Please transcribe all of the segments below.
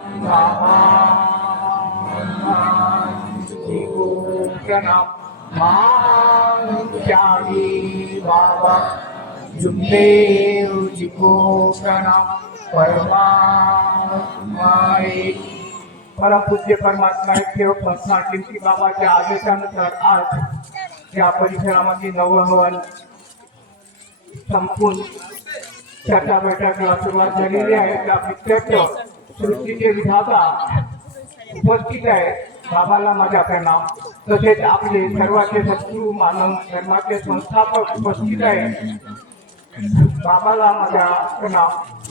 बाबा जुम्देव जी को प्रणाम। परमात्माए परम पूज्य परमात्मा ठेव संस्था टिमकी बाबाच्या आदेशानुसार आज या परिसरामध्ये नवहवन संपून चर्चा बैठकीला सुरुवात झालेली आहे। त्या प्रत्यक्ष सृष्टीचे विधाता उपस्थित आहे। बाबाला माझा प्रणाम। तसेच आपले सर्वांचे सद्गुरू मानव धर्माचे संस्थापक उपस्थित आहे। बाबाला माझा प्रणाम।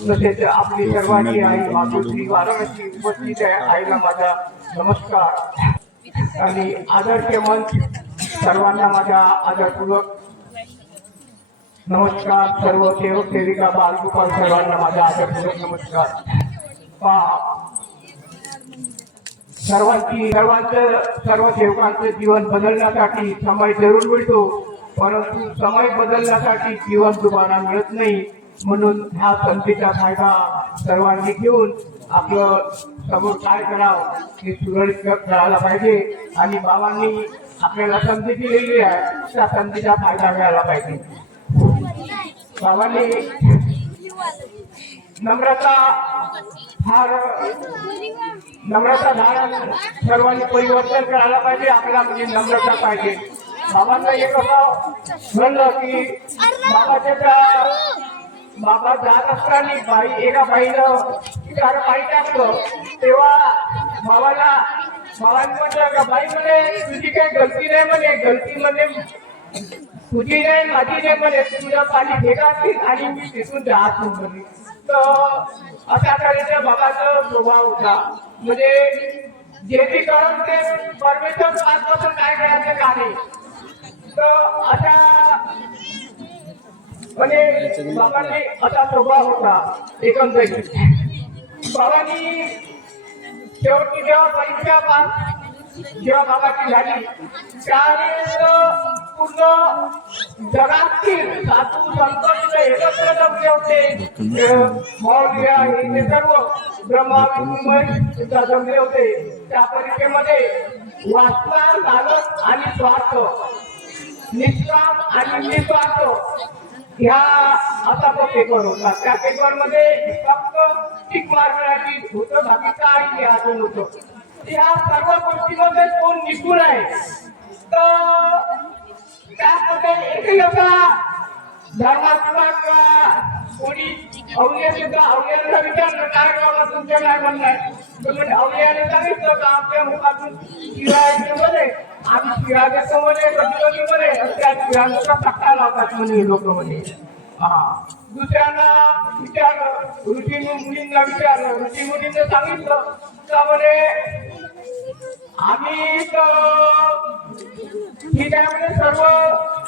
तसेच आपली सर्वांची आई मातोश्री वाराणसी उपस्थित आहे। आईला माझा नमस्कार आणि आदरचे मंच सर्वांना माझा आदरपूर्वक नमस्कार। सर्व सेवक सेविका बालगोपाल सर्वांना माझा आदरपूर्वक नमस्कार। सर्व सेवकांचे जीवन बदलण्यासाठी समय जरूर मिळतो, परंतु समय बदलण्यासाठी जीवन तुम्हाला मिळत नाही। म्हणून ह्या संधीचा फायदा सर्वांनी घेऊन आपलं समोर काय करावं हे सुरळीत करायला पाहिजे आणि बाबांनी आपल्याला संधी दिलेली आहे, त्या संधीचा फायदा घ्यायला पाहिजे। बाबांनी नम्रता धारण सर्वांनी परिवर्तन करायला पाहिजे। आपल्याला म्हणजे नम्रता पाहिजे। बाबांना एक असं म्हणलं की बाबा जात असताना एका बाईनं सारं बाई टाकलं, तेव्हा बाबांनी म्हटलं का बाई म्हणे तुझी काही गलती नाही म्हणे, गलती म्हणे तुझी नाही माझी नाही म्हणे, तुझ्या पाणी फेकातील आणि मी तिथून जात म्हणे। तर अशा तऱ्हेचा बाबाचा स्वभाव होता। म्हणजे जे बी करत ते परमेश्वर आजपासून काय करायचं का नाही। तर अशा म्हणजे बाबांनी असा स्वभाव होता एकंदरीत। बाबांनी शेवटी जेव्हा परीक्षा पास जेव्हा बाबाची झाली त्यावेळेस पूर्ण जगातील साधू संत एकत्र जमले होते। मौर्य हे सर्व ब्रह्मा विष्णू सुद्धा जमले होते। त्या परीक्षेमध्ये वासना लालच आणि स्वार्थ, निष्काम आणि निस्वार्थ ह्या असा तो पेपर होता। त्या पेपर मध्ये फक्त टिक मारण्याची होतं, बाकी काही अजून होतं। या सर्व गोष्टीमध्ये कोण निपुण आहे तर त्यामध्ये एकही असा धर्मात्मा किंवा कोणी अवलिया सुद्धा अवलियाचा विचार काय बाबा तुमचं काय म्हणणं आहे, म्हणजे अवलियाने सांगितलं का आपल्या मुखातून शिरा मध्ये आम्ही शिरा देतो म्हणे, कधी म्हणे त्या शिरांचा पट्टा लावतात म्हणे लोक म्हणे। दुसऱ्यांना विचारलं, ऋषी मुनींना विचारलं, ऋषी मुनींना सांगितलं का म्हणे आम्ही ठीक आहे म्हणजे सर्व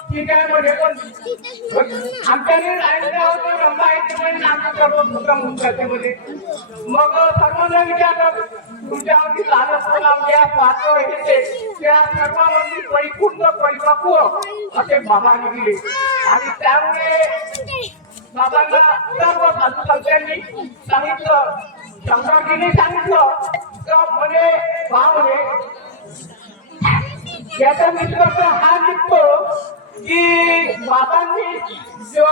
ठीक आहे म्हणजे पण आमच्याने राहिलेलं होतं रंबा येते म्हणजे आमचं सर्व मुद्दा मुद्दाचे मध्ये। मग सर्वांना विचारलं तुमच्यावरती लालच या पात्र येते त्या सर्वांवरती परिपूर्ण परिपक्व असे बाबांनी दिले। आणि त्यामुळे बाबांना सर्व साधू संतांनी सांगितलं, शंकरजींनी सांगितलं तर म्हणे भावने याचा निष्कर्ष हा निघतो की बाबांनी जो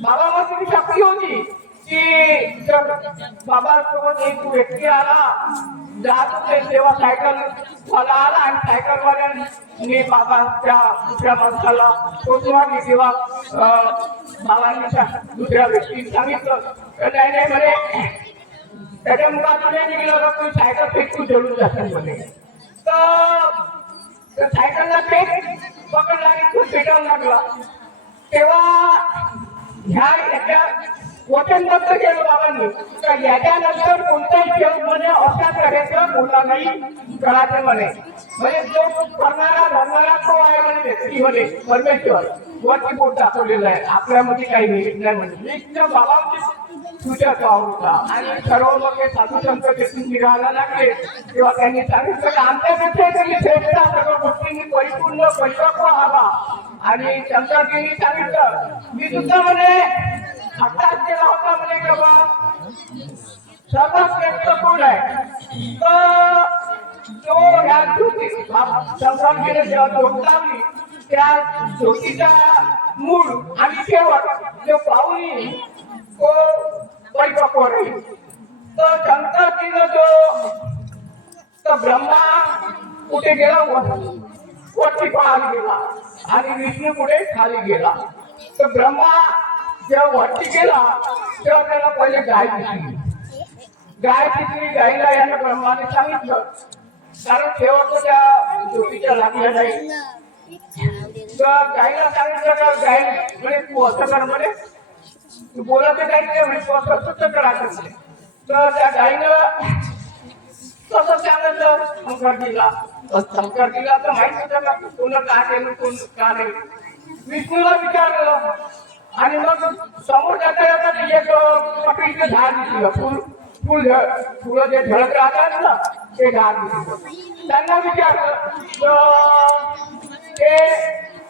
बाबामध्ये शक्ती होती की जर बाबासोबत एक व्यक्ती आला जात होते तेव्हा सायकल वाला आला आणि सायकल वाल्याने बाबाच्या दुसऱ्या माणसाला पोचवाली तेव्हा बाबांनी दुसऱ्या व्यक्तीने सांगितलं नाही नाही म्हणे त्याच्या मुखातून निघलं तर तू सायकल फेकून जळून जाशील म्हणे। तर सायकलला फेक पकडला आणि खूप पेटायला लागला। तेव्हा ह्या याच्या वचनबद्ध केलं बाबांनी तर याच्यानंतर कोणताही खेळ म्हणे अशा तऱ्हेचं बोलला नाही करायचं म्हणे। म्हणजे जो करणारा धरणारा तो आहे म्हणे व्यक्ती म्हणे परमेश्वर वरती बोट दाखवलेलं आहे, आपल्यामध्ये काही नाही म्हणे। बाबांची तुझ्या गाव होता आणि सर्व मग साधू संत तिथून निघायला लागले तेव्हा त्यांनी सांगितलं की आमच्यापेक्षा त्यांनी श्रेष्ठ सर्व गोष्टींनी परिपूर्ण परिपक्व व्हावा। आणि शंकरजींनी सांगितलं मी सुद्धा म्हणे हट्टात केला होता म्हणे बाबा सर्वश्रेष्ठ कोण आहे तर जो ह्या ज्योती संसाराने जेव्हा ज्योत लावली त्या ज्योतीचा मूळ आणि शेवट जो पाहुणी तो परिपक्व राहील. तर शंकर तिनं तो ब्रह्मा कुठे गेला वरती पाहायला गेला आणि विष्णू कुठे खाली गेला. तर ब्रह्मा जेव्हा वरती गेला तेव्हा त्याला पहिले गाय दिसली. गाय दिसली. गायला यानं ब्रह्माने सांगितलं कारण शेवटचं त्या ज्योतीच्या लागल्या नाही. तर गायला सांगितलं का गाय म्हणे तू असं कर म्हणे तू बोलत नाही म्हणे तू असं करायचं म्हणे. तर त्या गायनं तसं सांगितलं शंकर दिला तर माहित होतं का कोण का केलं कोण का नाही. विष्णूला विचारलं आणि मग समोर जाता जाता एक पकडीचं झाड दिसलं. फुलं जे झळक राहतात ना ते झाड दिसलं. त्यांना विचारलं ते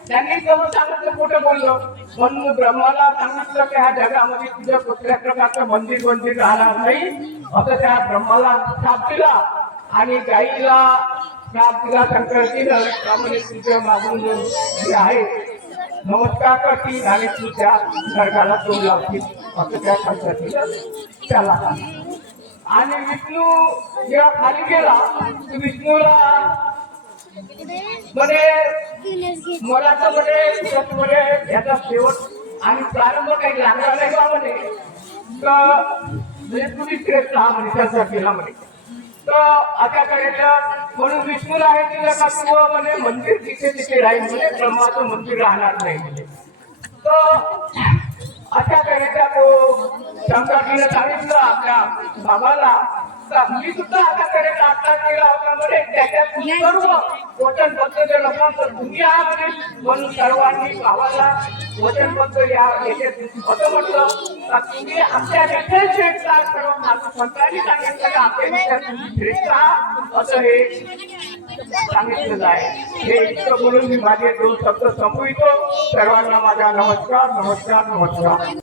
त्यांनी कसं सांगितलं कुठं बोललो म्हणून ब्रह्माला सांगितलं की ह्या जगामध्ये तुझ्या कुठल्या प्रकारचं मंदिर राहणार नाही असं त्या ब्रह्माला शाप दिला. आणि गाईला शाप दिला शंकरजीनं त्यामुळे तुझ्या मागून जे आहे नमस्कार करतील आणि तुझ्या नरकाला तोड लावतील असं त्या शंकरजीनं त्याला. आणि विष्णू जेव्हा खाली गेला विष्णूला म्हणे मला तर म्हणे याचा शेवट आणि प्रारंभ काही लागला नाही का म्हणे. तर तुम्ही श्रेष्ठ हा म्हणे चर्चा केला म्हणे. तर आता करायचं म्हणून विष्णूला आहे तिला का तू म्हणे मंदिर तिथे राहील म्हणे ब्रह्माचं मंदिर राहणार नाही म्हणे. तर अशा करायचा तो शंकरजीने सांगितलं आपल्या बाबाला मी सुद्धा आता करायचा आता केला होता म्हणे त्याच्यात सर्व वचनबद्ध लोकांचं दुनिया म्हणे म्हणून सर्वांनी भावाला वचनबद्ध या असं म्हटलं का तुम्ही आमच्या श्रेष्ठ सर्व संतांनी सांगितलं की आपल्या श्रेष्ठ असं हे सांगितलेलं आहे. हे इतकं बोलून मी माझे दोन शब्द संपवितो. सर्वांना माझा नमस्कार.